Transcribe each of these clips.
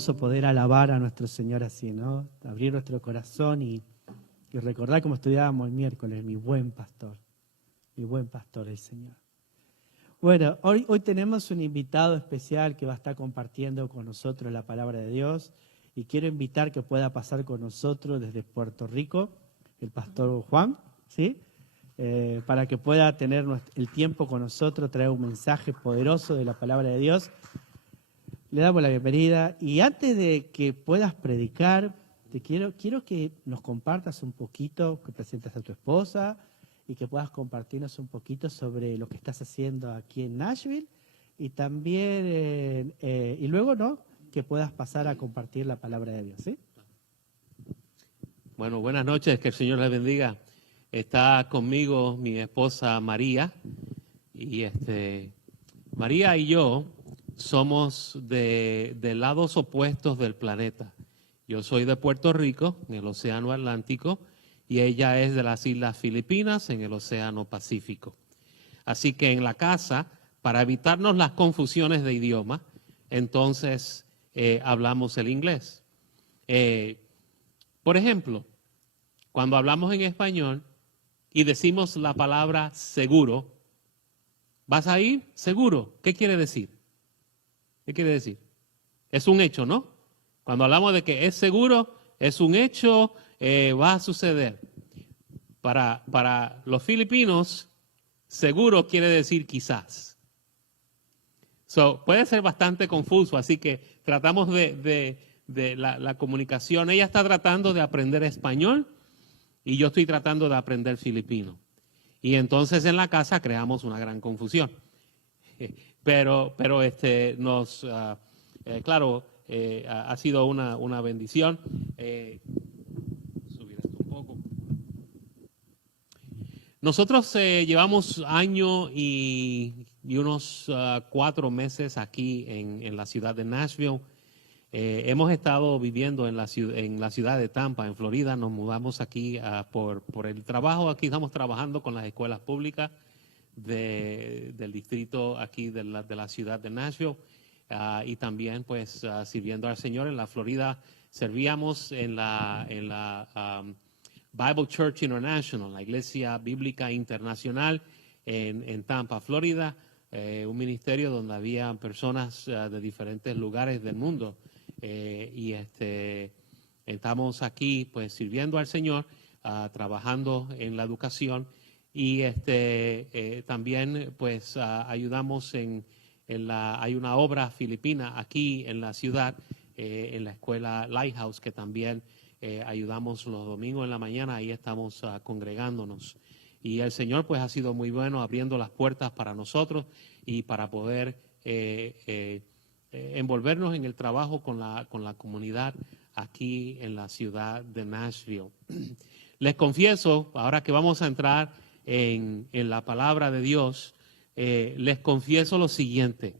hermoso poder alabar a nuestro Señor así, ¿no? Abrir nuestro corazón y recordar como estudiábamos el miércoles, mi buen pastor el Señor. Bueno, hoy tenemos un invitado especial que va a estar compartiendo con nosotros la palabra de Dios y quiero invitar que pueda pasar con nosotros desde Puerto Rico, el pastor Juan, ¿sí? Para que pueda tener el tiempo con nosotros, traer un mensaje poderoso de la palabra de Dios. Le damos la bienvenida y antes de que puedas predicar, quiero que nos compartas un poquito, que presentes a tu esposa y que puedas compartirnos un poquito sobre lo que estás haciendo aquí en Nashville y también, y luego, ¿no?, que puedas pasar a compartir la palabra de Dios, ¿sí? Bueno, buenas noches, que el Señor les bendiga. Está conmigo mi esposa María y María y yo somos de lados opuestos del planeta. Yo soy de Puerto Rico, en el Océano Atlántico, y ella es de las Islas Filipinas, en el Océano Pacífico. Así que en la casa, para evitarnos las confusiones de idioma, entonces hablamos el inglés. Por ejemplo, cuando hablamos en español y decimos la palabra seguro, ¿vas a ir? Seguro. ¿Qué quiere decir? ¿Qué quiere decir? Es un hecho, ¿no? Cuando hablamos de que es seguro, es un hecho, va a suceder. Para los filipinos, seguro quiere decir quizás. Puede ser bastante confuso, así que tratamos de la comunicación. Ella está tratando de aprender español y yo estoy tratando de aprender filipino. Y entonces en la casa creamos una gran confusión. Pero claro, ha sido una bendición. Subir esto un poco. Nosotros llevamos año y unos 4 meses aquí en la ciudad de Nashville. Hemos estado viviendo en la ciudad de Tampa, en Florida. Nos mudamos aquí por el trabajo. Aquí estamos trabajando con las escuelas públicas del distrito aquí de la ciudad de Nashville. Y también pues sirviendo al Señor en la Florida. Servíamos en la Bible Church International, la Iglesia Bíblica Internacional en Tampa, Florida. Un ministerio donde había personas de diferentes lugares del mundo. Y estamos aquí pues sirviendo al Señor, trabajando en la educación y también pues ayudamos hay una obra filipina aquí en la ciudad, en la escuela Lighthouse, que también ayudamos los domingos en la mañana. Ahí estamos congregándonos y el Señor pues ha sido muy bueno abriendo las puertas para nosotros y para poder envolvernos en el trabajo con la comunidad aquí en la ciudad de Nashville. Les confieso, ahora que vamos a entrar en la palabra de Dios, les confieso lo siguiente.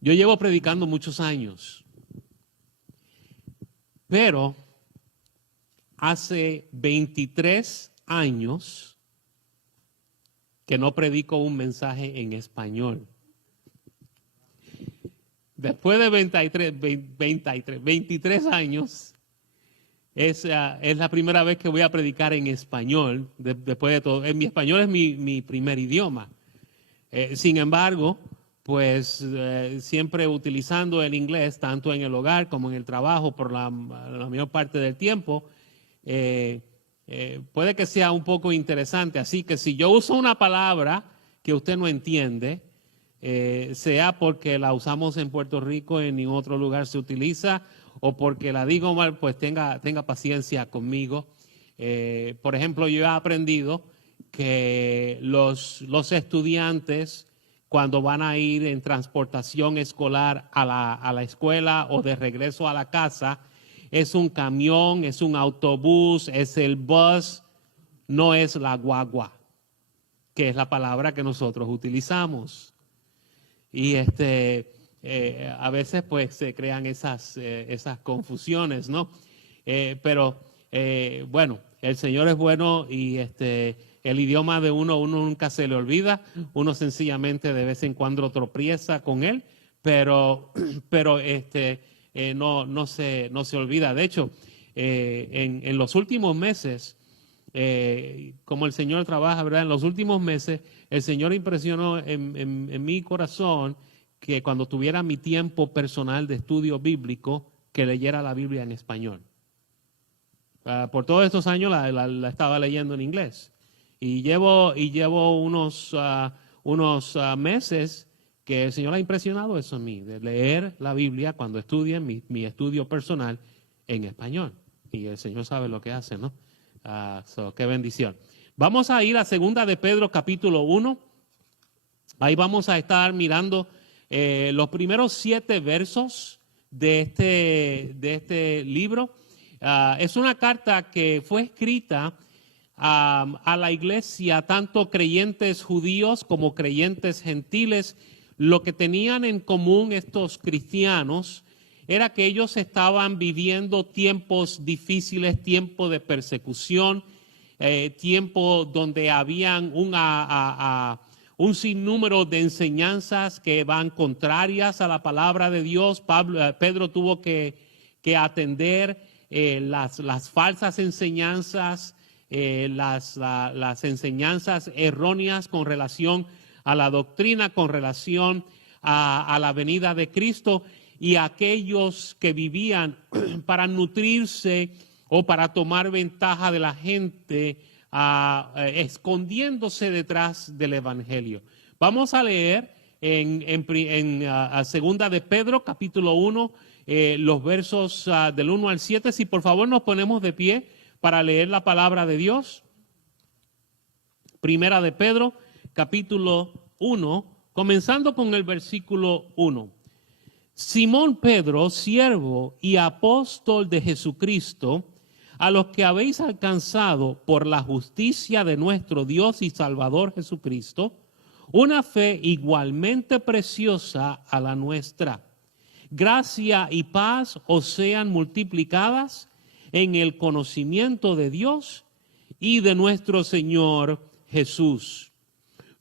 Yo llevo predicando muchos años, pero hace 23 años que no predico un mensaje en español. Después de 23 años, es la primera vez que voy a predicar en español, después de todo. Mi español es mi primer idioma. Sin embargo, pues siempre utilizando el inglés, tanto en el hogar como en el trabajo, por la mayor parte del tiempo, puede que sea un poco interesante. Así que si yo uso una palabra que usted no entiende, sea porque la usamos en Puerto Rico, en ningún otro lugar se utiliza, o porque la digo mal, pues tenga paciencia conmigo. Por ejemplo, yo he aprendido que los estudiantes, cuando van a ir en transportación escolar a la escuela o de regreso a la casa, es un camión, es un autobús, es el bus, no es la guagua, que es la palabra que nosotros utilizamos. Y a veces pues se crean esas confusiones, ¿no? Pero bueno, el Señor es bueno y el idioma de uno nunca se le olvida. Uno sencillamente de vez en cuando tropieza con él, pero no se olvida. De hecho, en los últimos meses, como el Señor trabaja, ¿verdad? En los últimos meses, el Señor impresionó en mi corazón que cuando tuviera mi tiempo personal de estudio bíblico, que leyera la Biblia en español. Por todos estos años la estaba leyendo en inglés. Y llevo unos meses que el Señor ha impresionado eso en mí, de leer la Biblia cuando estudie mi estudio personal en español. Y el Señor sabe lo que hace, ¿no? Qué bendición. Vamos a ir a 2 de Pedro capítulo 1. Ahí vamos a estar mirando los primeros 7 versos de este libro. Es una carta que fue escrita a la iglesia, tanto creyentes judíos como creyentes gentiles. Lo que tenían en común estos cristianos era que ellos estaban viviendo tiempos difíciles, tiempos de persecución, tiempos donde habían un sinnúmero de enseñanzas que van contrarias a la palabra de Dios. Pedro tuvo que atender las falsas enseñanzas, las enseñanzas erróneas con relación a la doctrina, con relación a la venida de Cristo, y aquellos que vivían para nutrirse o para tomar ventaja de la gente, escondiéndose detrás del Evangelio. Vamos a leer en 2 de Pedro, capítulo 1, los versos del 1 al 7. Si por favor nos ponemos de pie para leer la palabra de Dios. 1 de Pedro, capítulo 1, comenzando con el versículo 1. Simón Pedro, siervo y apóstol de Jesucristo, a los que habéis alcanzado por la justicia de nuestro Dios y Salvador Jesucristo, una fe igualmente preciosa a la nuestra. Gracia y paz os sean multiplicadas en el conocimiento de Dios y de nuestro Señor Jesús.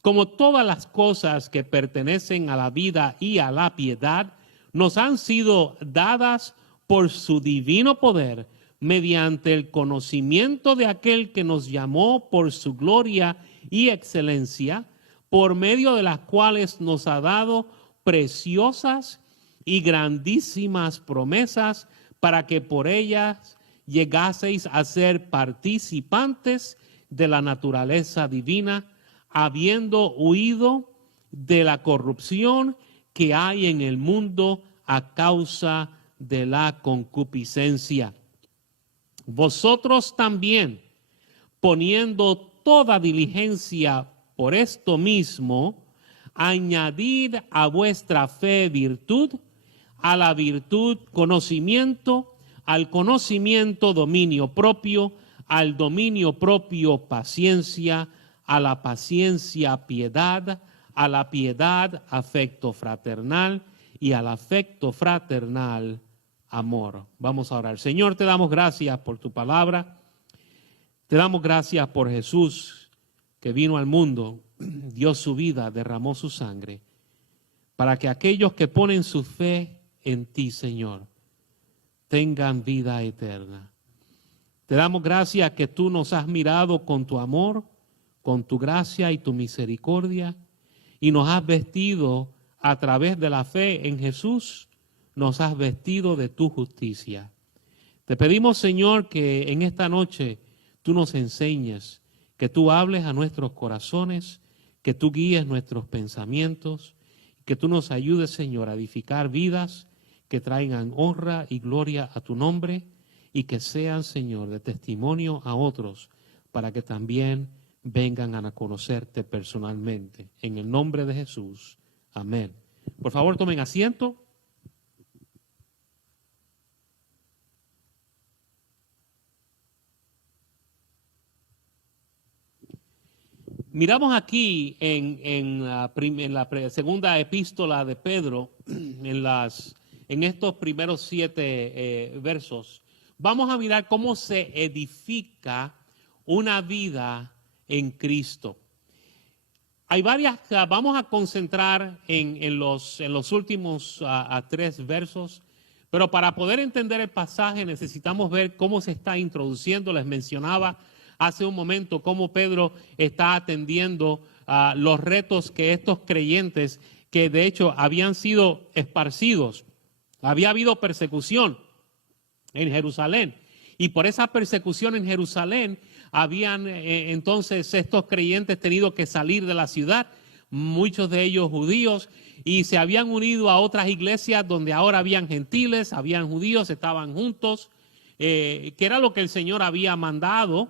Como todas las cosas que pertenecen a la vida y a la piedad, nos han sido dadas por su divino poder, mediante el conocimiento de aquel que nos llamó por su gloria y excelencia, por medio de las cuales nos ha dado preciosas y grandísimas promesas, para que por ellas llegaseis a ser participantes de la naturaleza divina, habiendo huido de la corrupción que hay en el mundo a causa de la concupiscencia. Vosotros también, poniendo toda diligencia por esto mismo, añadid a vuestra fe virtud, a la virtud conocimiento, al conocimiento dominio propio, al dominio propio paciencia, a la paciencia piedad, a la piedad afecto fraternal y al afecto fraternal amor. Vamos a orar. Señor, te damos gracias por tu palabra. Te damos gracias por Jesús, que vino al mundo, dio su vida, derramó su sangre, para que aquellos que ponen su fe en ti, Señor, tengan vida eterna. Te damos gracias que tú nos has mirado con tu amor, con tu gracia y tu misericordia, y nos has vestido a través de la fe en Jesús, nos has vestido de tu justicia. Te pedimos, Señor, que en esta noche tú nos enseñes, que tú hables a nuestros corazones, que tú guíes nuestros pensamientos, que tú nos ayudes, Señor, a edificar vidas que traigan honra y gloria a tu nombre y que sean, Señor, de testimonio a otros para que también vengan a conocerte personalmente. En el nombre de Jesús. Amén. Por favor, tomen asiento. Miramos aquí en la segunda epístola de Pedro, en estos primeros 7 versos, vamos a mirar cómo se edifica una vida en Cristo. vamos a concentrar en los últimos 3 versos, pero para poder entender el pasaje necesitamos ver cómo se está introduciendo. Les mencionaba hace un momento cómo Pedro está atendiendo los retos que estos creyentes, que de hecho habían sido esparcidos, había habido persecución en Jerusalén, y por esa persecución en Jerusalén habían entonces estos creyentes tenido que salir de la ciudad, muchos de ellos judíos, y se habían unido a otras iglesias donde ahora habían gentiles, habían judíos, estaban juntos, que era lo que el Señor había mandado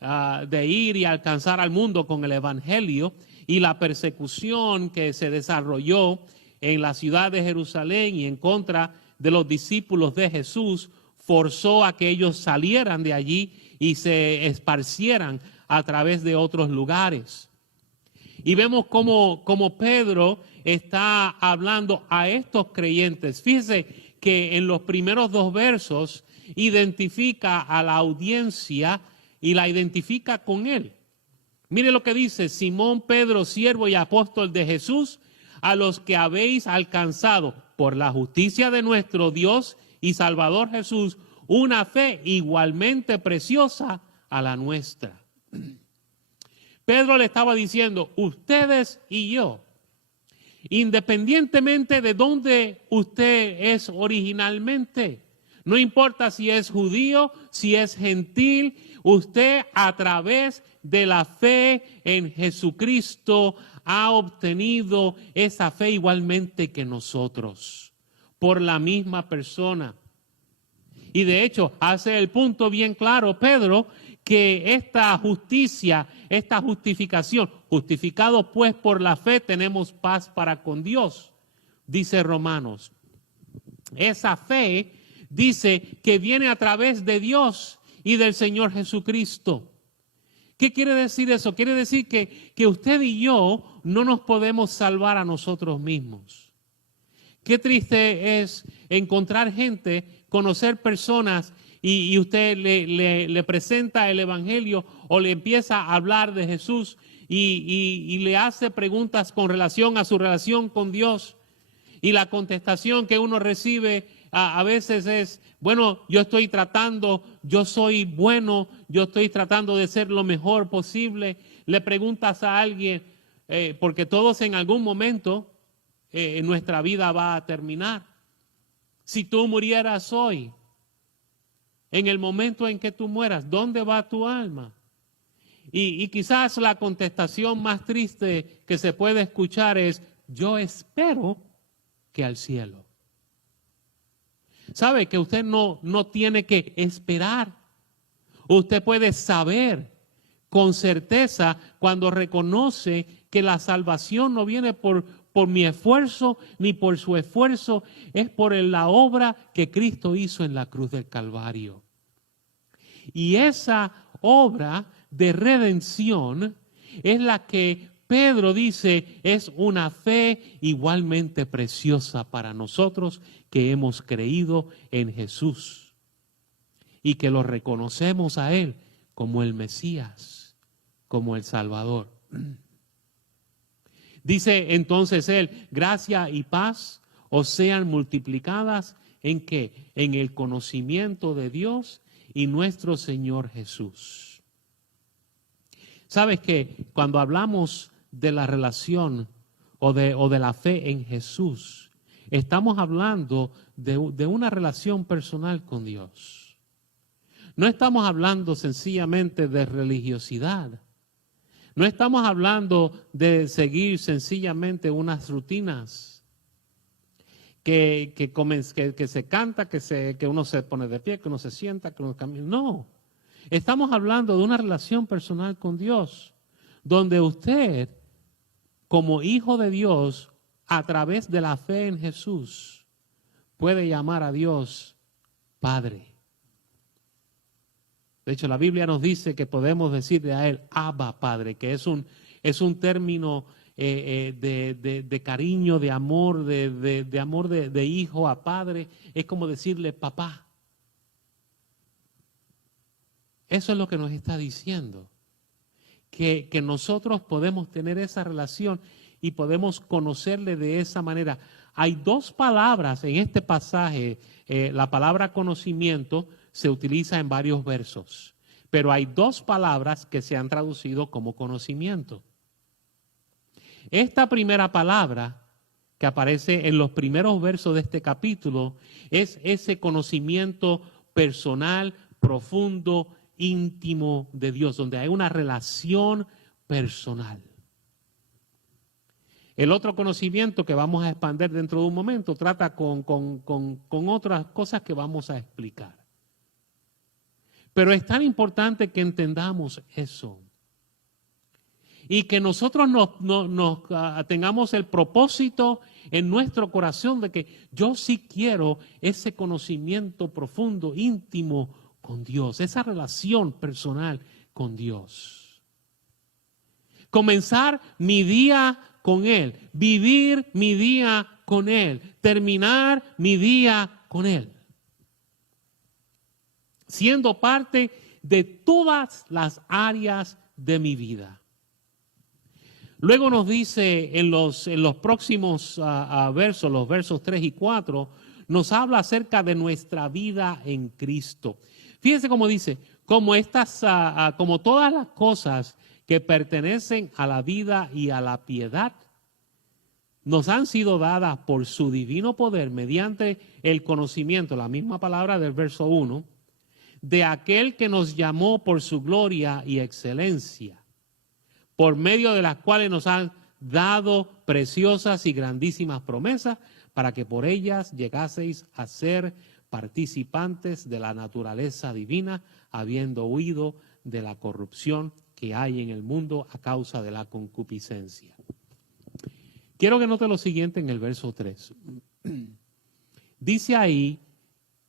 de ir y alcanzar al mundo con el evangelio. Y la persecución que se desarrolló en la ciudad de Jerusalén y en contra de los discípulos de Jesús forzó a que ellos salieran de allí y se esparcieran a través de otros lugares. Y vemos cómo Pedro está hablando a estos creyentes. Fíjese que en los primeros 2 versos identifica a la audiencia y la identifica con él. Mire lo que dice: Simón Pedro, siervo y apóstol de Jesús, a los que habéis alcanzado por la justicia de nuestro Dios y Salvador Jesús una fe igualmente preciosa a la nuestra. Pedro le estaba diciendo, ustedes y yo, independientemente de dónde usted es originalmente, no importa si es judío, si es gentil, usted a través de la fe en Jesucristo ha obtenido esa fe igualmente que nosotros, por la misma persona. Y de hecho, hace el punto bien claro Pedro, que esta justicia, esta justificación, justificados pues por la fe, tenemos paz para con Dios, dice Romanos. Esa fe dice que viene a través de Dios y del Señor Jesucristo. ¿Qué quiere decir eso? Quiere decir que usted y yo no nos podemos salvar a nosotros mismos. Qué triste es encontrar gente, conocer personas y usted le presenta el evangelio o le empieza a hablar de Jesús y le hace preguntas con relación a su relación con Dios. Y la contestación que uno recibe a veces es, bueno, yo estoy tratando, yo soy bueno, yo estoy tratando de ser lo mejor posible. Le preguntas a alguien, porque todos en algún momento nuestra vida va a terminar. Si tú murieras hoy, en el momento en que tú mueras, ¿dónde va tu alma? Y quizás la contestación más triste que se puede escuchar es, yo espero que al cielo. ¿Sabe que usted no tiene que esperar? Usted puede saber con certeza cuando reconoce que la salvación no viene por mi esfuerzo ni por su esfuerzo, es por la obra que Cristo hizo en la cruz del Calvario. Y esa obra de redención es la que Pedro dice es una fe igualmente preciosa para nosotros que hemos creído en Jesús y que lo reconocemos a Él como el Mesías, como el Salvador. Dice entonces Él, gracia y paz os sean multiplicadas ¿en qué? En el conocimiento de Dios y nuestro Señor Jesús. ¿Sabes que cuando hablamos de la relación o de la fe en Jesús, estamos hablando de una relación personal con Dios? No estamos hablando sencillamente de religiosidad. No estamos hablando de seguir sencillamente unas rutinas que se canta, que uno se pone de pie, que uno se sienta, que uno camina. No, estamos hablando de una relación personal con Dios, donde usted, como hijo de Dios, a través de la fe en Jesús, puede llamar a Dios Padre. De hecho, la Biblia nos dice que podemos decirle a Él, Abba, Padre, que es un término de cariño, de amor, de amor de hijo a padre. Es como decirle papá. Eso es lo que nos está diciendo. que nosotros podemos tener esa relación y podemos conocerle de esa manera. Hay dos palabras en este pasaje. La palabra conocimiento se utiliza en varios versos, pero hay dos palabras que se han traducido como conocimiento. Esta primera palabra que aparece en los primeros versos de este capítulo es ese conocimiento personal, profundo, íntimo de Dios, donde hay una relación personal. El otro conocimiento que vamos a expandir dentro de un momento trata con otras cosas que vamos a explicar. Pero es tan importante que entendamos eso y que nosotros tengamos el propósito en nuestro corazón de que yo sí quiero ese conocimiento profundo, íntimo con Dios, esa relación personal con Dios. Comenzar mi día con Él, vivir mi día con Él, terminar mi día con Él, siendo parte de todas las áreas de mi vida. Luego nos dice en los próximos versos, los versos 3 y 4, nos habla acerca de nuestra vida en Cristo. Fíjense cómo dice, como todas las cosas que pertenecen a la vida y a la piedad, nos han sido dadas por su divino poder mediante el conocimiento, la misma palabra del verso 1, de aquel que nos llamó por su gloria y excelencia, por medio de las cuales nos han dado preciosas y grandísimas promesas, para que por ellas llegaseis a ser participantes de la naturaleza divina, habiendo huido de la corrupción que hay en el mundo a causa de la concupiscencia. Quiero que note lo siguiente en el verso 3. Dice ahí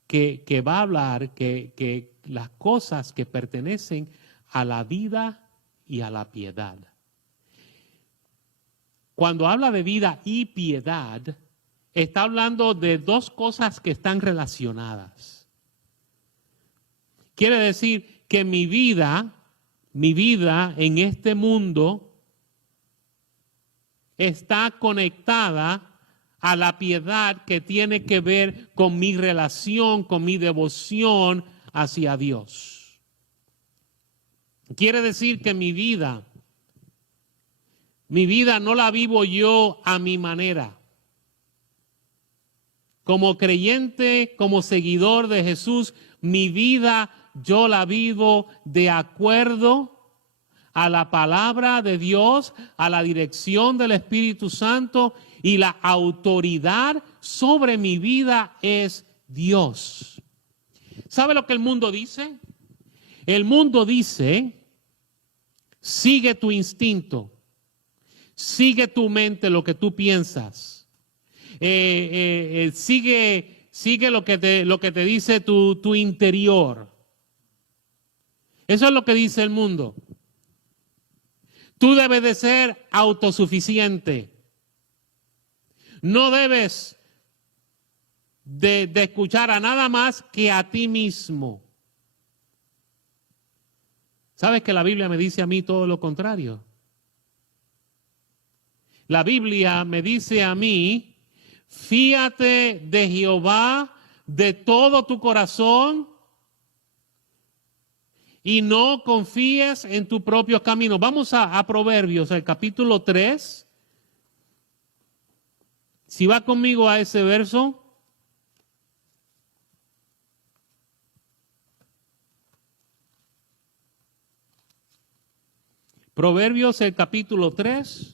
que va a hablar que las cosas que pertenecen a la vida y a la piedad. Cuando habla de vida y piedad, está hablando de dos cosas que están relacionadas. Quiere decir que mi vida en este mundo está conectada a la piedad que tiene que ver con mi relación, con mi devoción hacia Dios. Quiere decir que mi vida no la vivo yo a mi manera. Como creyente, como seguidor de Jesús, mi vida yo la vivo de acuerdo a la palabra de Dios, a la dirección del Espíritu Santo, y la autoridad sobre mi vida es Dios. ¿Sabe lo que el mundo dice? El mundo dice, sigue tu instinto, sigue tu mente, lo que tú piensas, sigue lo que te dice tu interior. Eso es lo que dice el mundo. Tú debes de ser autosuficiente. No debes de escuchar a nada más que a ti mismo. ¿Sabes que la Biblia me dice a mí todo lo contrario? La Biblia me dice a mí, fíate de Jehová de todo tu corazón y no confíes en tu propio camino. Vamos a Proverbios, el capítulo 3. Si va conmigo a ese verso. Proverbios, el capítulo 3.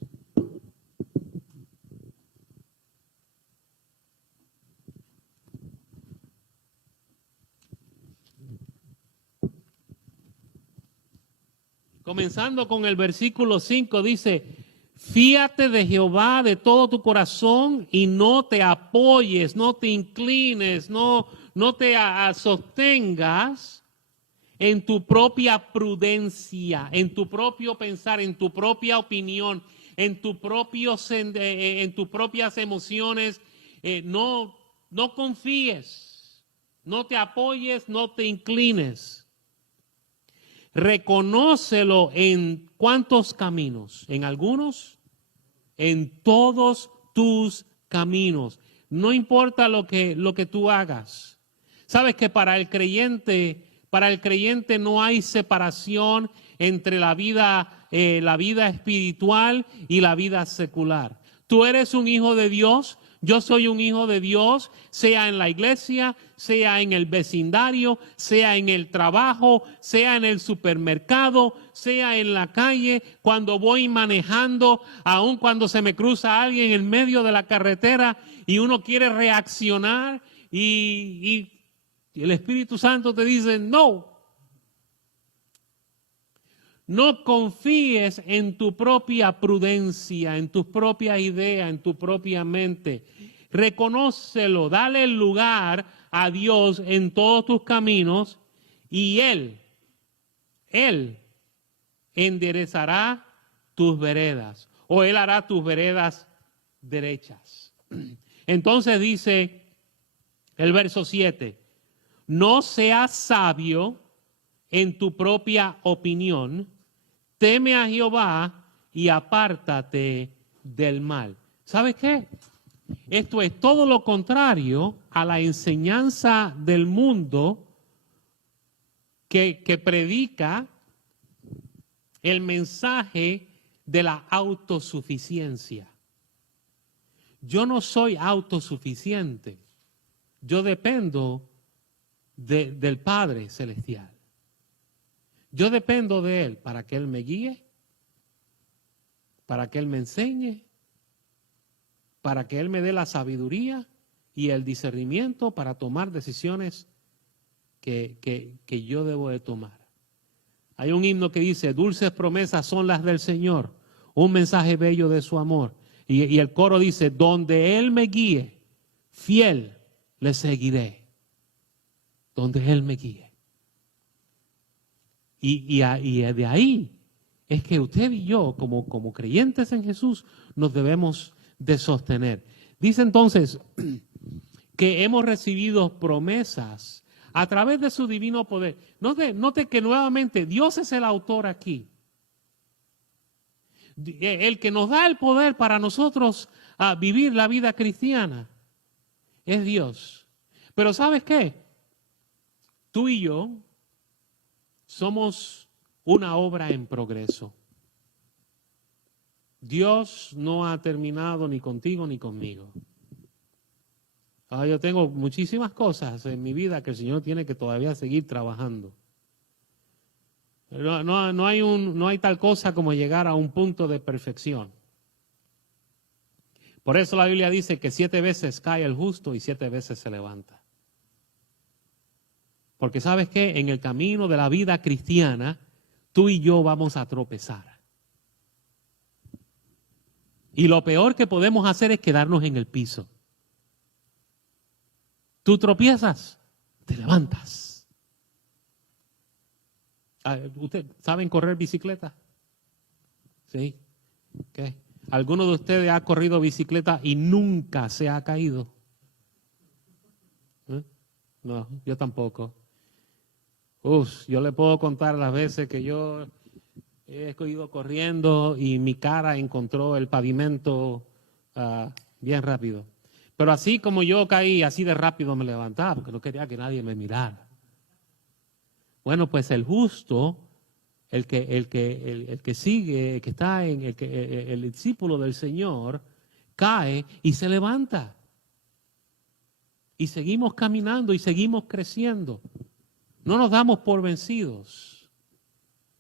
Comenzando con el versículo 5, dice, fíate de Jehová de todo tu corazón y no te apoyes, no te inclines, no te sostengas en tu propia prudencia, en tu propio pensar, en tu propia opinión, en tus propias emociones. No confíes, no te apoyes, no te inclines. Reconócelo en ¿Cuántos caminos? En algunos, en todos tus caminos. No importa lo que tú hagas. Sabes que para el creyente no hay separación entre la vida espiritual y la vida secular. Tú eres un hijo de Dios. Yo soy un hijo de Dios, sea en la iglesia, sea en el vecindario, sea en el trabajo, sea en el supermercado, sea en la calle, cuando voy manejando, aun cuando se me cruza alguien en medio de la carretera y uno quiere reaccionar y el Espíritu Santo te dice, no. No confíes en tu propia prudencia, en tus propias ideas, en tu propia mente. Reconócelo, dale el lugar a Dios en todos tus caminos y Él enderezará tus veredas o Él hará tus veredas derechas. Entonces dice el verso 7, no seas sabio en tu propia opinión, teme a Jehová y apártate del mal. ¿Sabes qué? Esto es todo lo contrario a la enseñanza del mundo que predica el mensaje de la autosuficiencia. Yo no soy autosuficiente. Yo dependo del Padre Celestial. Yo dependo de Él para que Él me guíe, para que Él me enseñe, para que Él me dé la sabiduría y el discernimiento para tomar decisiones que yo debo de tomar. Hay un himno que dice, dulces promesas son las del Señor, un mensaje bello de su amor. Y el coro dice, donde Él me guíe, fiel le seguiré. Donde Él me guíe. Y de ahí es que usted y yo, como creyentes en Jesús, nos debemos de sostener. Dice entonces que hemos recibido promesas a través de su divino poder. Note que nuevamente Dios es el autor aquí. El que nos da el poder para nosotros vivir la vida cristiana es Dios. Pero ¿sabes qué? Tú y yo somos una obra en progreso. Dios no ha terminado ni contigo ni conmigo. Yo tengo muchísimas cosas en mi vida que el Señor tiene que todavía seguir trabajando. No hay tal cosa como llegar a un punto de perfección. Por eso la Biblia dice que 7 veces cae el justo y 7 veces se levanta. Porque ¿sabes qué? En el camino de la vida cristiana, tú y yo vamos a tropezar. Y lo peor que podemos hacer es quedarnos en el piso. Tú tropiezas, te levantas. ¿Ustedes saben correr bicicleta? ¿Sí? ¿Qué? ¿Alguno de ustedes ha corrido bicicleta y nunca se ha caído? No, yo tampoco. Yo le puedo contar las veces que yo he ido corriendo y mi cara encontró el pavimento bien rápido. Pero así como yo caí, así de rápido me levantaba porque no quería que nadie me mirara. Bueno, pues el justo, el que sigue, el que está el discípulo del Señor, cae y se levanta. Y seguimos caminando y seguimos creciendo. No nos damos por vencidos.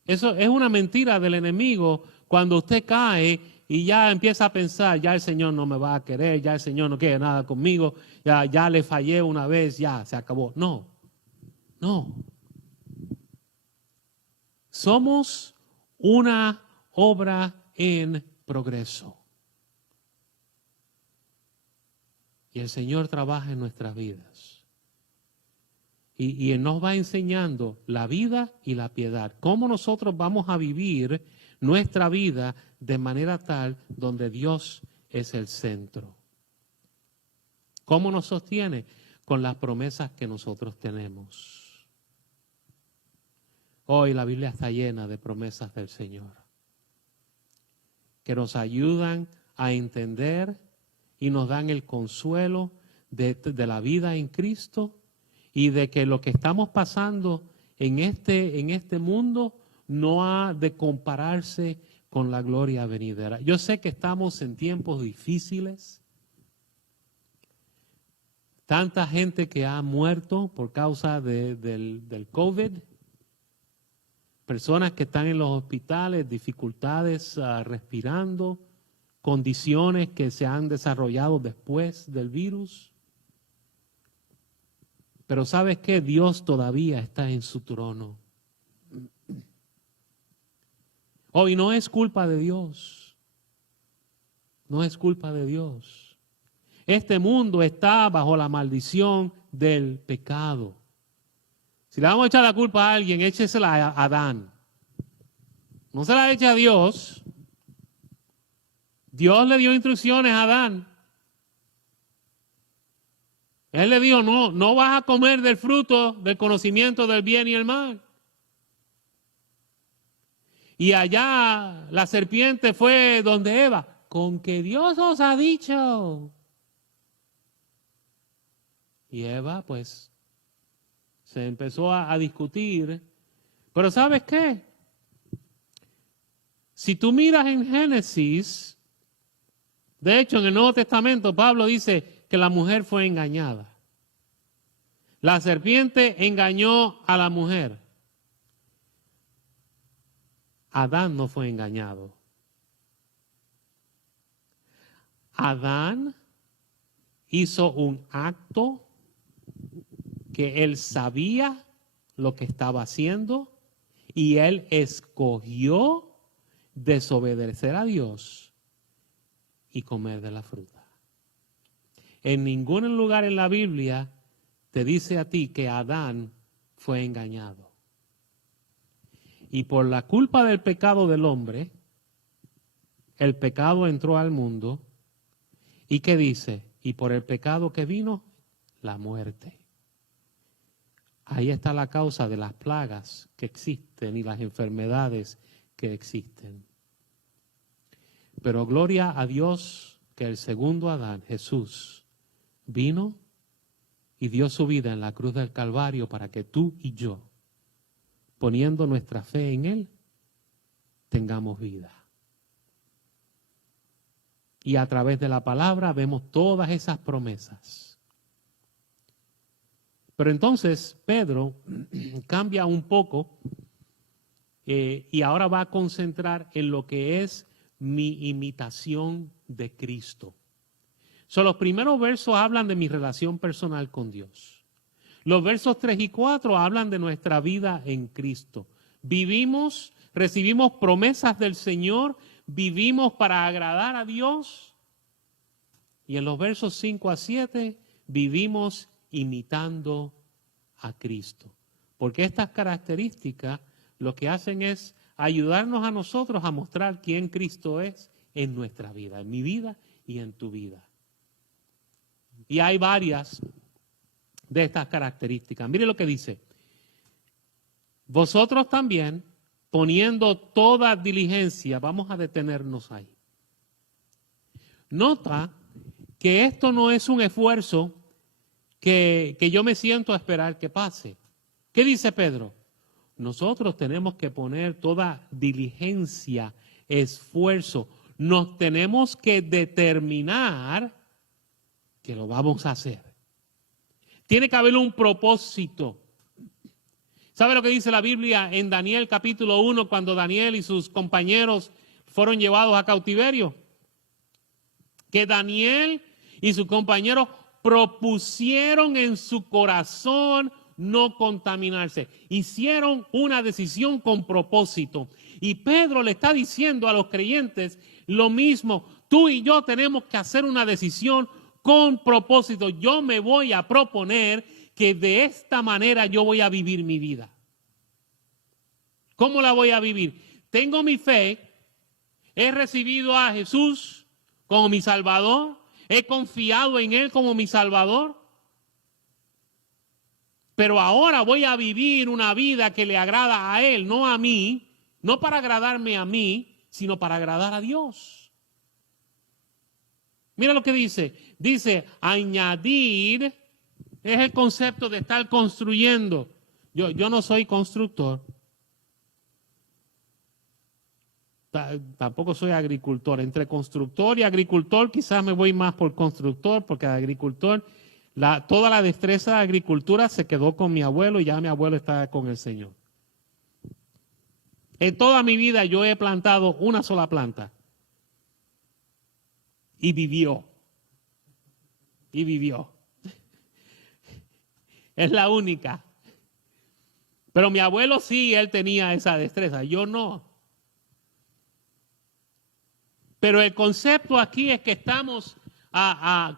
Eso es una mentira del enemigo cuando usted cae y ya empieza a pensar, ya el Señor no me va a querer, ya el Señor no quiere nada conmigo, ya le fallé una vez, ya se acabó. No. Somos una obra en progreso. Y el Señor trabaja en nuestras vidas. Y Él nos va enseñando la vida y la piedad. Cómo nosotros vamos a vivir nuestra vida de manera tal donde Dios es el centro. ¿Cómo nos sostiene? Con las promesas que nosotros tenemos. Hoy la Biblia está llena de promesas del Señor. que nos ayudan a entender y nos dan el consuelo de la vida en Cristo y de que lo que estamos pasando en este mundo no ha de compararse con la gloria venidera. Yo sé que estamos en tiempos difíciles. Tanta gente que ha muerto por causa del COVID. Personas que están en los hospitales, dificultades respirando, condiciones que se han desarrollado después del virus. Pero ¿sabes qué? Dios todavía está en su trono. Hoy no es culpa de Dios. No es culpa de Dios. Este mundo está bajo la maldición del pecado. Si le vamos a echar la culpa a alguien, échesela a Adán. No se la eche a Dios. Dios le dio instrucciones a Adán. Él le dijo, no vas a comer del fruto del conocimiento del bien y el mal. Y allá la serpiente fue donde Eva, con que Dios os ha dicho. Y Eva pues se empezó a discutir. Pero ¿sabes qué? Si tú miras en Génesis, de hecho en el Nuevo Testamento Pablo dice que la mujer fue engañada. La serpiente engañó a la mujer. Adán no fue engañado. Adán hizo un acto que él sabía lo que estaba haciendo y él escogió desobedecer a Dios y comer de la fruta. En ningún lugar en la Biblia te dice a ti que Adán fue engañado. Y por la culpa del pecado del hombre, el pecado entró al mundo. ¿Y qué dice? Y por el pecado que vino, la muerte. Ahí está la causa de las plagas que existen y las enfermedades que existen. Pero gloria a Dios que el segundo Adán, Jesús, vino y dio su vida en la cruz del Calvario para que tú y yo, poniendo nuestra fe en Él, tengamos vida. Y a través de la palabra vemos todas esas promesas. Pero entonces Pedro cambia un poco y ahora va a concentrar en lo que es mi imitación de Cristo. Los primeros versos hablan de mi relación personal con Dios. Los versos 3 y 4 hablan de nuestra vida en Cristo. Vivimos, recibimos promesas del Señor, vivimos para agradar a Dios. Y en los versos 5 a 7 vivimos imitando a Cristo. Porque estas características lo que hacen es ayudarnos a nosotros a mostrar quién Cristo es en nuestra vida, en mi vida y en tu vida. Y hay varias de estas características. Mire lo que dice. Vosotros también, poniendo toda diligencia, vamos a detenernos ahí. Nota que esto no es un esfuerzo que yo me siento a esperar que pase. ¿Qué dice Pedro? Nosotros tenemos que poner toda diligencia, esfuerzo. Nos tenemos que determinar que lo vamos a hacer. Tiene que haber un propósito. ¿Sabe lo que dice la Biblia en Daniel capítulo 1 cuando Daniel y sus compañeros fueron llevados a cautiverio? Que Daniel y sus compañeros propusieron en su corazón no contaminarse. Hicieron una decisión con propósito. Y Pedro le está diciendo a los creyentes lo mismo. Tú y yo tenemos que hacer una decisión con propósito. Yo me voy a proponer que de esta manera yo voy a vivir mi vida. ¿Cómo la voy a vivir? Tengo mi fe, he recibido a Jesús como mi Salvador, he confiado en Él como mi Salvador, pero ahora voy a vivir una vida que le agrada a Él, no a mí, no para agradarme a mí, sino para agradar a Dios. Mira lo que dice. Dice, añadir es el concepto de estar construyendo. Yo no soy constructor. Tampoco soy agricultor. Entre constructor y agricultor quizás me voy más por constructor, porque agricultor, toda la destreza de agricultura se quedó con mi abuelo y ya mi abuelo está con el Señor. En toda mi vida yo he plantado una sola planta y vivió. Y vivió. Es la única. Pero mi abuelo sí, él tenía esa destreza, yo no. Pero el concepto aquí es que estamos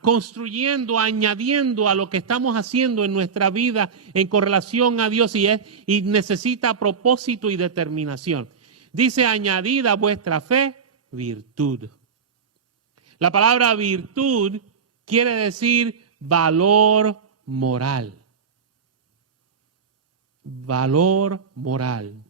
construyendo, añadiendo a lo que estamos haciendo en nuestra vida en correlación a Dios y necesita propósito y determinación. Dice, añadid a vuestra fe virtud. La palabra virtud quiere decir valor moral. Valor moral.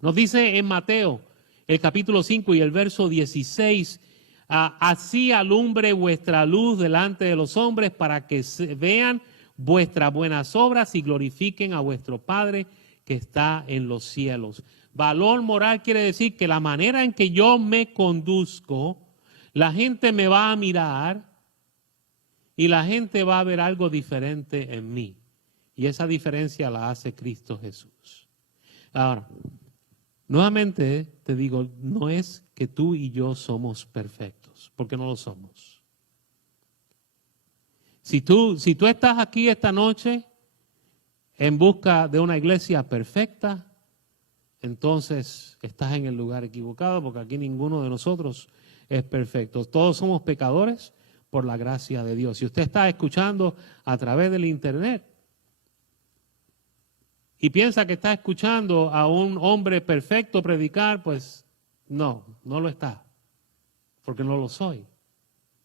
Nos dice en Mateo, el capítulo 5 y el verso 16, así alumbre vuestra luz delante de los hombres para que vean vuestras buenas obras y glorifiquen a vuestro Padre que está en los cielos. Valor moral quiere decir que la manera en que yo me conduzco, la gente me va a mirar y la gente va a ver algo diferente en mí. Y esa diferencia la hace Cristo Jesús. Ahora, nuevamente te digo, no es que tú y yo somos perfectos, porque no lo somos. Si tú estás aquí esta noche en busca de una iglesia perfecta, entonces estás en el lugar equivocado, porque aquí ninguno de nosotros es perfecto. Todos somos pecadores por la gracia de Dios. Si usted está escuchando a través del internet y piensa que está escuchando a un hombre perfecto predicar, pues no lo está, porque no lo soy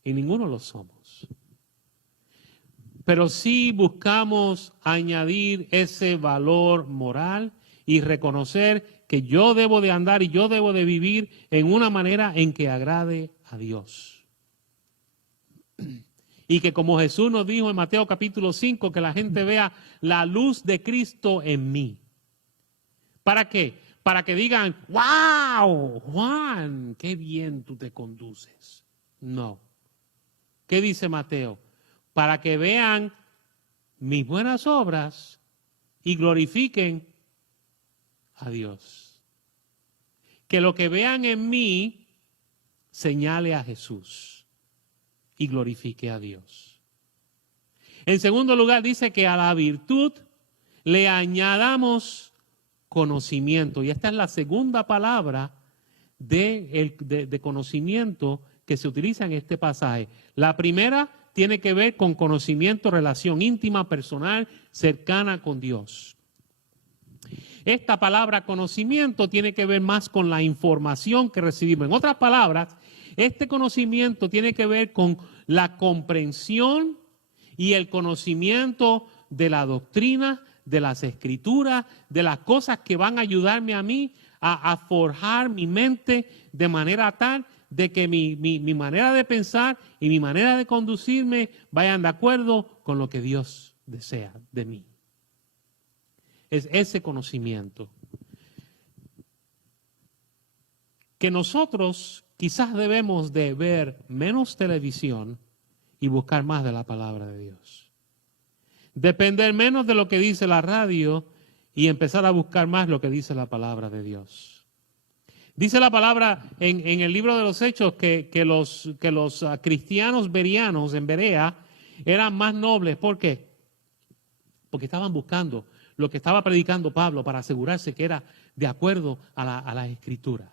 y ninguno lo somos. Pero sí buscamos añadir ese valor moral y reconocer que yo debo de andar y yo debo de vivir en una manera en que agrade a Dios. Y que como Jesús nos dijo en Mateo capítulo 5, que la gente vea la luz de Cristo en mí. ¿Para qué? Para que digan, wow, Juan, qué bien tú te conduces. No. ¿Qué dice Mateo? Para que vean mis buenas obras y glorifiquen a Dios. Que lo que vean en mí señale a Jesús y glorifique a Dios. En segundo lugar, dice que a la virtud le añadamos conocimiento. Y esta es la segunda palabra de conocimiento que se utiliza en este pasaje. La primera tiene que ver con conocimiento, relación íntima, personal, cercana con Dios. Esta palabra conocimiento tiene que ver más con la información que recibimos. En otras palabras, este conocimiento tiene que ver con la comprensión y el conocimiento de la doctrina, de las escrituras, de las cosas que van a ayudarme a mí a forjar mi mente de manera tal de que mi manera de pensar y mi manera de conducirme vayan de acuerdo con lo que Dios desea de mí. Es ese conocimiento que nosotros quizás debemos de ver menos televisión y buscar más de la palabra de Dios. Depender menos de lo que dice la radio y empezar a buscar más lo que dice la palabra de Dios. Dice la palabra en el libro de los Hechos que los cristianos bereanos en Berea eran más nobles. ¿Por qué? Porque estaban buscando lo que estaba predicando Pablo para asegurarse que era de acuerdo a las escrituras.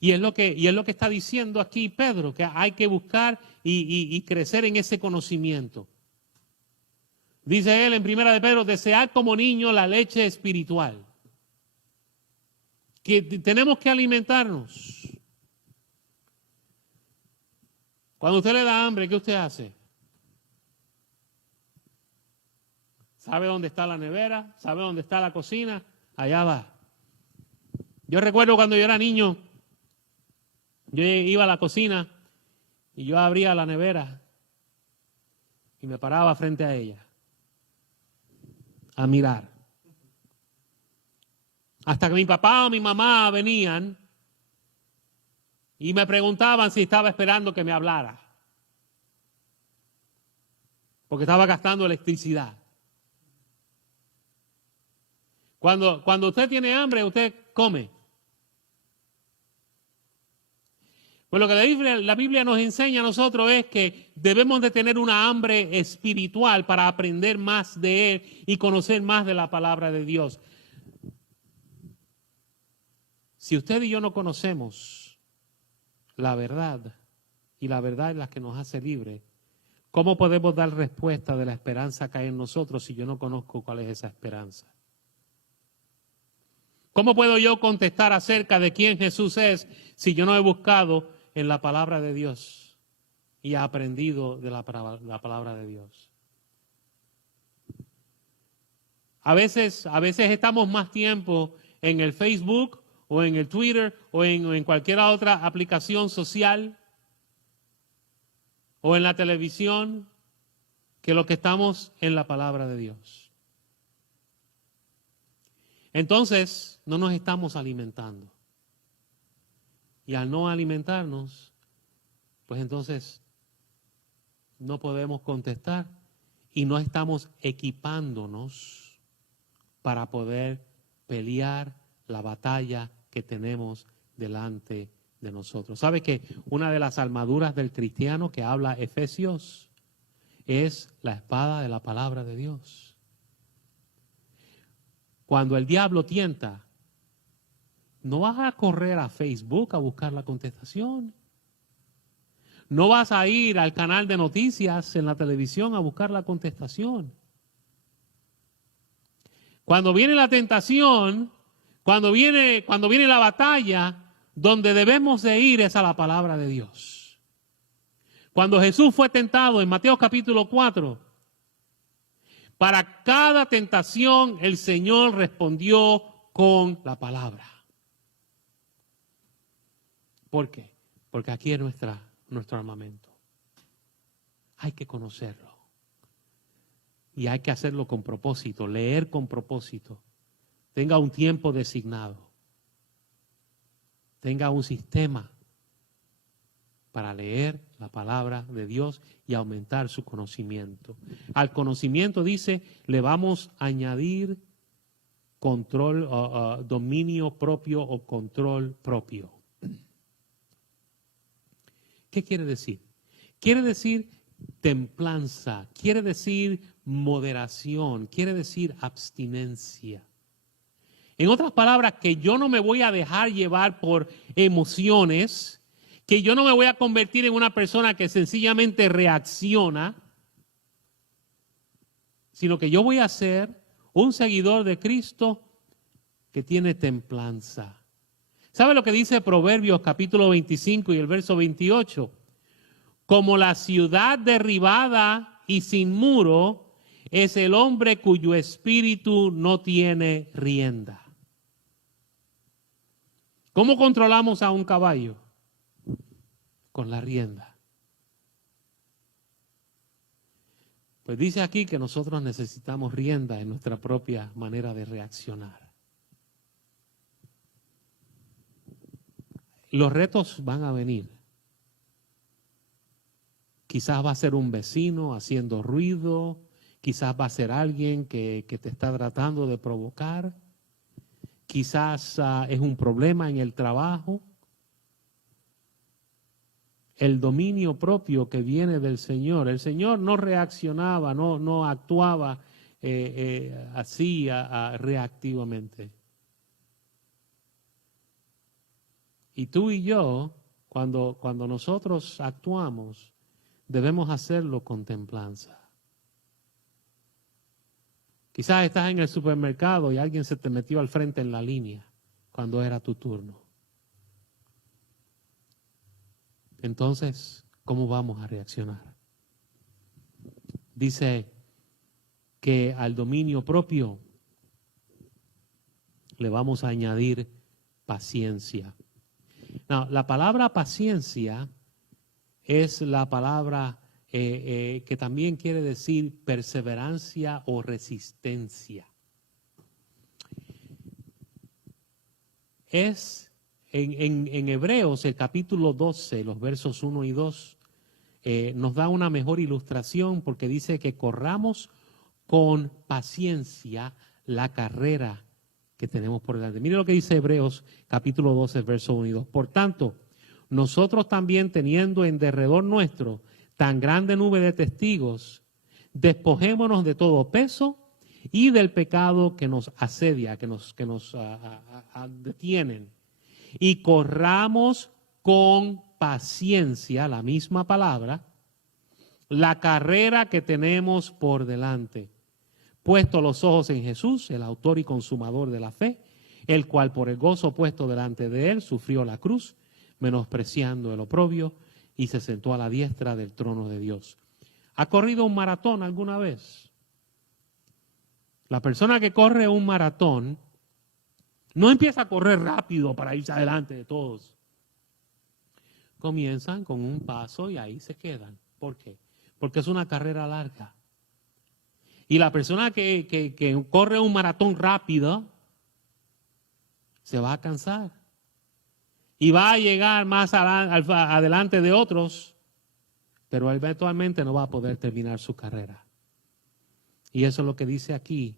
Y es lo que está diciendo aquí Pedro, que hay que buscar y crecer en ese conocimiento. Dice él en Primera de Pedro, desead como niño la leche espiritual. Que tenemos que alimentarnos. Cuando usted le da hambre, ¿qué usted hace? ¿Sabe dónde está la nevera? ¿Sabe dónde está la cocina? Allá va. Yo recuerdo cuando yo era niño, yo iba a la cocina y yo abría la nevera y me paraba frente a ella a mirar. Hasta que mi papá o mi mamá venían y me preguntaban si estaba esperando que me hablara. Porque estaba gastando electricidad. Cuando usted tiene hambre, usted come. Pues lo que la Biblia nos enseña a nosotros es que debemos de tener una hambre espiritual para aprender más de Él y conocer más de la palabra de Dios. Si usted y yo no conocemos la verdad, y la verdad es la que nos hace libres, ¿cómo podemos dar respuesta de la esperanza que hay en nosotros si yo no conozco cuál es esa esperanza? ¿Cómo puedo yo contestar acerca de quién Jesús es si yo no he buscado en la palabra de Dios y he aprendido de la palabra de Dios? A veces estamos más tiempo en el Facebook o en el Twitter o en cualquier otra aplicación social o en la televisión que lo que estamos en la palabra de Dios. Entonces, no nos estamos alimentando. Y al no alimentarnos, pues entonces no podemos contestar y no estamos equipándonos para poder pelear la batalla que tenemos delante de nosotros. ¿Sabe que una de las armaduras del cristiano que habla Efesios es la espada de la palabra de Dios? Cuando el diablo tienta, no vas a correr a Facebook a buscar la contestación. No vas a ir al canal de noticias en la televisión a buscar la contestación. Cuando viene la tentación, cuando viene la batalla, donde debemos de ir es a la palabra de Dios. Cuando Jesús fue tentado en Mateo capítulo 4, para cada tentación el Señor respondió con la palabra. ¿Por qué? Porque aquí es nuestro armamento. Hay que conocerlo. Y hay que hacerlo con propósito, leer con propósito. Tenga un tiempo designado. Tenga un sistema para leer la palabra de Dios y aumentar su conocimiento. Al conocimiento, dice, le vamos a añadir control, dominio propio o control propio. ¿Qué quiere decir? Quiere decir templanza, quiere decir moderación, quiere decir abstinencia. En otras palabras, que yo no me voy a dejar llevar por emociones, que yo no me voy a convertir en una persona que sencillamente reacciona, sino que yo voy a ser un seguidor de Cristo que tiene templanza. ¿Sabe lo que dice Proverbios capítulo 25 y el verso 28? Como la ciudad derribada y sin muro es el hombre cuyo espíritu no tiene rienda. ¿Cómo controlamos a un caballo? Con la rienda. Pues dice aquí que nosotros necesitamos rienda en nuestra propia manera de reaccionar. Los retos van a venir. Quizás va a ser un vecino haciendo ruido, quizás va a ser alguien que te está tratando de provocar, quizás es un problema en el trabajo. El dominio propio que viene del Señor. El Señor no reaccionaba, no actuaba así reactivamente. Y tú y yo, cuando nosotros actuamos, debemos hacerlo con templanza. Quizás estás en el supermercado y alguien se te metió al frente en la línea cuando era tu turno. Entonces, ¿cómo vamos a reaccionar? Dice que al dominio propio le vamos a añadir paciencia. Now, la palabra paciencia es la palabra que también quiere decir perseverancia o resistencia. Es en Hebreos, el capítulo 12, los versos 1 y 2, nos da una mejor ilustración porque dice que corramos con paciencia la carrera que tenemos por delante. Mire lo que dice Hebreos, capítulo 12, versos 1 y 2. Por tanto, nosotros también teniendo en derredor nuestro tan grande nube de testigos, despojémonos de todo peso y del pecado que nos asedia, que nos detienen, y corramos con paciencia, la misma palabra, la carrera que tenemos por delante, puesto los ojos en Jesús, el autor y consumador de la fe, el cual por el gozo puesto delante de él sufrió la cruz, menospreciando el oprobio, y se sentó a la diestra del trono de Dios. ¿Ha corrido un maratón alguna vez? La persona que corre un maratón no empieza a correr rápido para irse adelante de todos. Comienzan con un paso y ahí se quedan. ¿Por qué? Porque es una carrera larga. Y la persona que corre un maratón rápido se va a cansar. Y va a llegar más adelante de otros, pero eventualmente no va a poder terminar su carrera. Y eso es lo que dice aquí.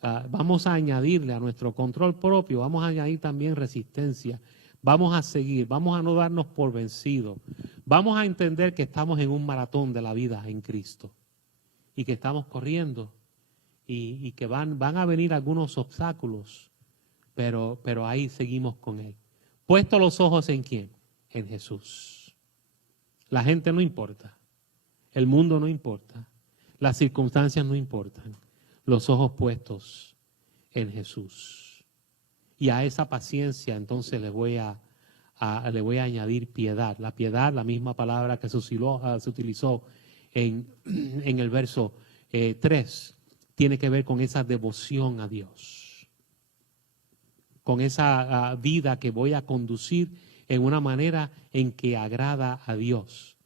Vamos a añadirle a nuestro control propio, vamos a añadir también resistencia. Vamos a seguir, vamos a no darnos por vencidos. Vamos a entender que estamos en un maratón de la vida en Cristo. Y que estamos corriendo. Y que van a venir algunos obstáculos. Pero ahí seguimos con Él. Puesto los ojos ¿en quién? En Jesús. La gente no importa. El mundo no importa. Las circunstancias no importan. Los ojos puestos en Jesús. Y a esa paciencia entonces le voy a añadir piedad. La piedad, la misma palabra que se utilizó en el verso 3, tiene que ver con esa devoción a Dios. Con esa vida que voy a conducir en una manera en que agrada a Dios.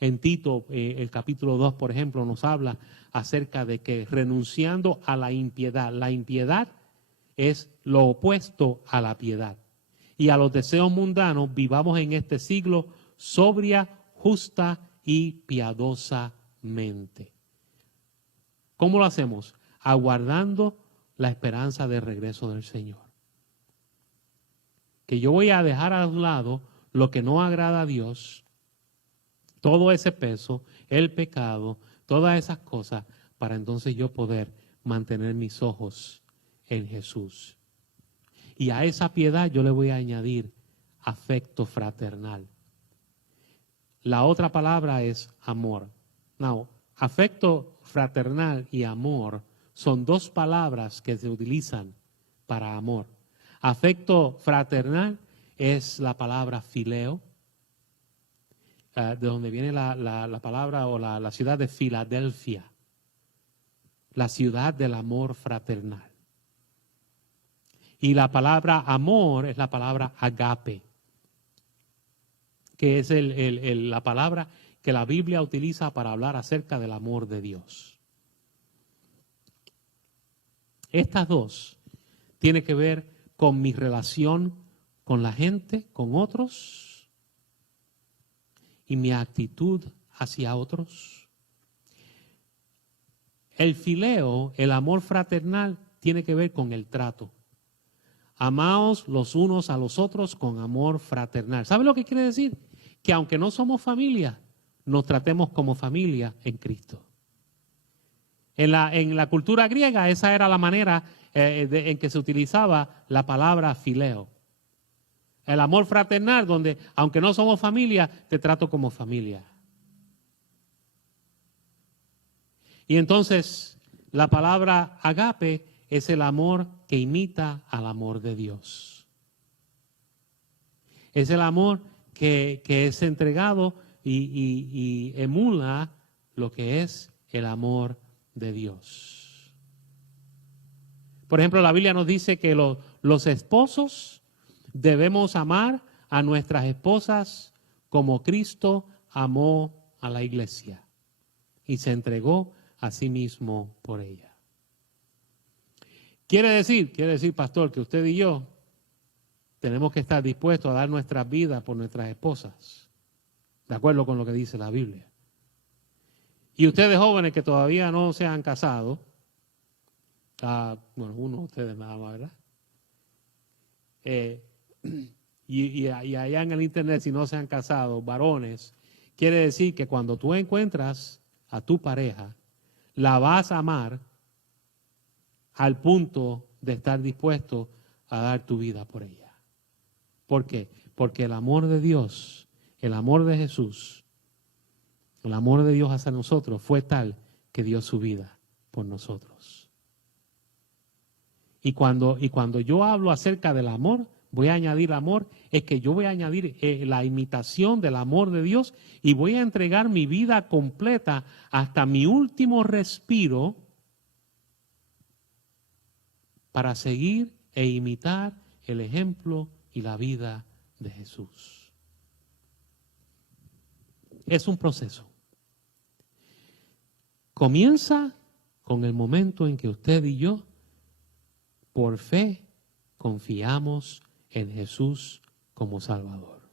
En Tito, el capítulo 2, por ejemplo, nos habla acerca de que renunciando a la impiedad es lo opuesto a la piedad. Y a los deseos mundanos, vivamos en este siglo sobria, justa y piadosamente. ¿Cómo lo hacemos? Aguardando la esperanza del regreso del Señor. Que yo voy a dejar a un lado lo que no agrada a Dios, todo ese peso, el pecado, todas esas cosas, para entonces yo poder mantener mis ojos en Jesús. Y a esa piedad yo le voy a añadir afecto fraternal. La otra palabra es amor. Now, afecto fraternal y amor son dos palabras que se utilizan para amor. Afecto fraternal es la palabra fileo, de donde viene la palabra o la ciudad de Filadelfia, la ciudad del amor fraternal. Y la palabra amor es la palabra agape, que es la palabra que la Biblia utiliza para hablar acerca del amor de Dios. Estas dos tienen que ver con mi relación con la gente, con otros, y mi actitud hacia otros. El fileo, el amor fraternal, tiene que ver con el trato. Amaos los unos a los otros con amor fraternal. ¿Sabe lo que quiere decir? Que aunque no somos familia, nos tratemos como familia en Cristo. En la cultura griega esa era la manera en que se utilizaba la palabra fileo. El amor fraternal, donde aunque no somos familia, te trato como familia. Y entonces la palabra agape es el amor que imita al amor de Dios. Es el amor que es entregado y emula lo que es el amor de Dios. Por ejemplo, la Biblia nos dice que los esposos debemos amar a nuestras esposas como Cristo amó a la iglesia y se entregó a sí mismo por ella. Quiere decir, pastor, que usted y yo tenemos que estar dispuestos a dar nuestras vidas por nuestras esposas, de acuerdo con lo que dice la Biblia. Y ustedes jóvenes que todavía no se han casado, bueno, uno de ustedes nada más, ¿verdad? Y allá en el internet, si no se han casado, varones, quiere decir que cuando tú encuentras a tu pareja, la vas a amar al punto de estar dispuesto a dar tu vida por ella. ¿Por qué? Porque el amor de Dios, el amor de Jesús, el amor de Dios hacia nosotros fue tal que dio su vida por nosotros. Y cuando yo hablo acerca del amor, voy a añadir amor, es que yo voy a añadir la imitación del amor de Dios y voy a entregar mi vida completa hasta mi último respiro para seguir e imitar el ejemplo y la vida de Jesús. Es un proceso. Comienza con el momento en que usted y yo, por fe, confiamos en Jesús como Salvador.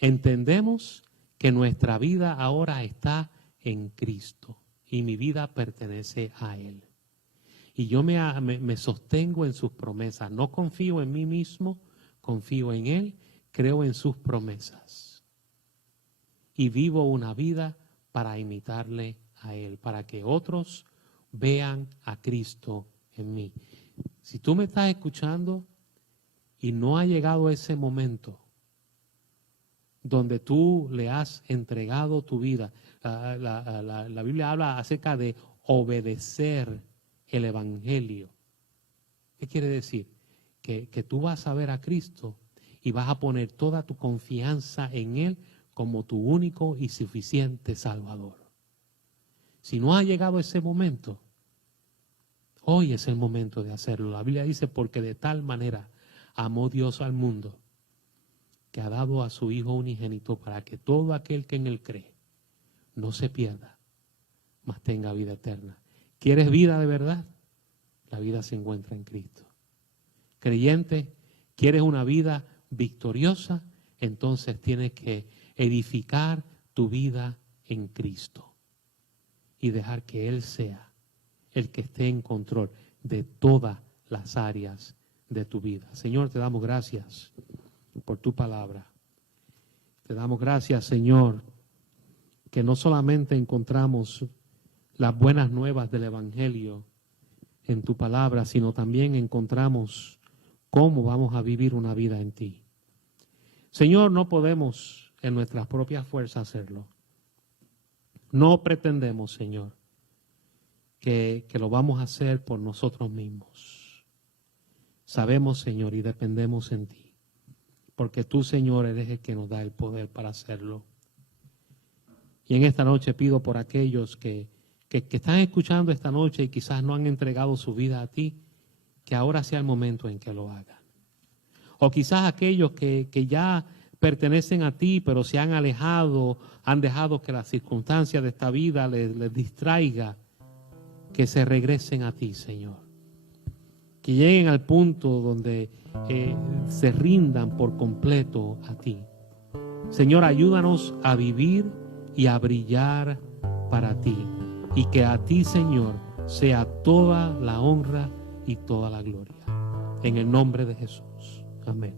Entendemos que nuestra vida ahora está en Cristo y mi vida pertenece a Él. Y yo me sostengo en sus promesas. No confío en mí mismo, confío en Él, creo en sus promesas. Y vivo una vida para imitarle a Él, para que otros vean a Cristo en mí. Si tú me estás escuchando y no ha llegado ese momento donde tú le has entregado tu vida, la Biblia habla acerca de obedecer el Evangelio. ¿Qué quiere decir? Que tú vas a ver a Cristo y vas a poner toda tu confianza en Él como tu único y suficiente Salvador. Si no ha llegado ese momento, hoy es el momento de hacerlo. La Biblia dice, porque de tal manera amó Dios al mundo, que ha dado a su Hijo unigénito para que todo aquel que en Él cree no se pierda, mas tenga vida eterna. ¿Quieres vida de verdad? La vida se encuentra en Cristo. Creyente, ¿quieres una vida victoriosa? Entonces tienes que edificar tu vida en Cristo y dejar que Él sea el que esté en control de todas las áreas de tu vida. Señor, te damos gracias por tu palabra. Te damos gracias, Señor, que no solamente encontramos las buenas nuevas del Evangelio en tu palabra, sino también encontramos cómo vamos a vivir una vida en ti. Señor, no podemos en nuestras propias fuerzas hacerlo. No pretendemos, Señor, que lo vamos a hacer por nosotros mismos. Sabemos, Señor, y dependemos en ti, porque tú, Señor, eres el que nos da el poder para hacerlo. Y en esta noche pido por aquellos que están escuchando esta noche y quizás no han entregado su vida a ti, que ahora sea el momento en que lo hagan. O quizás aquellos que ya pertenecen a ti, pero se han alejado, han dejado que las circunstancias de esta vida les distraiga, que se regresen a ti, Señor. Que lleguen al punto donde se rindan por completo a ti. Señor, ayúdanos a vivir y a brillar para ti. Y que a ti, Señor, sea toda la honra y toda la gloria. En el nombre de Jesús. Amén.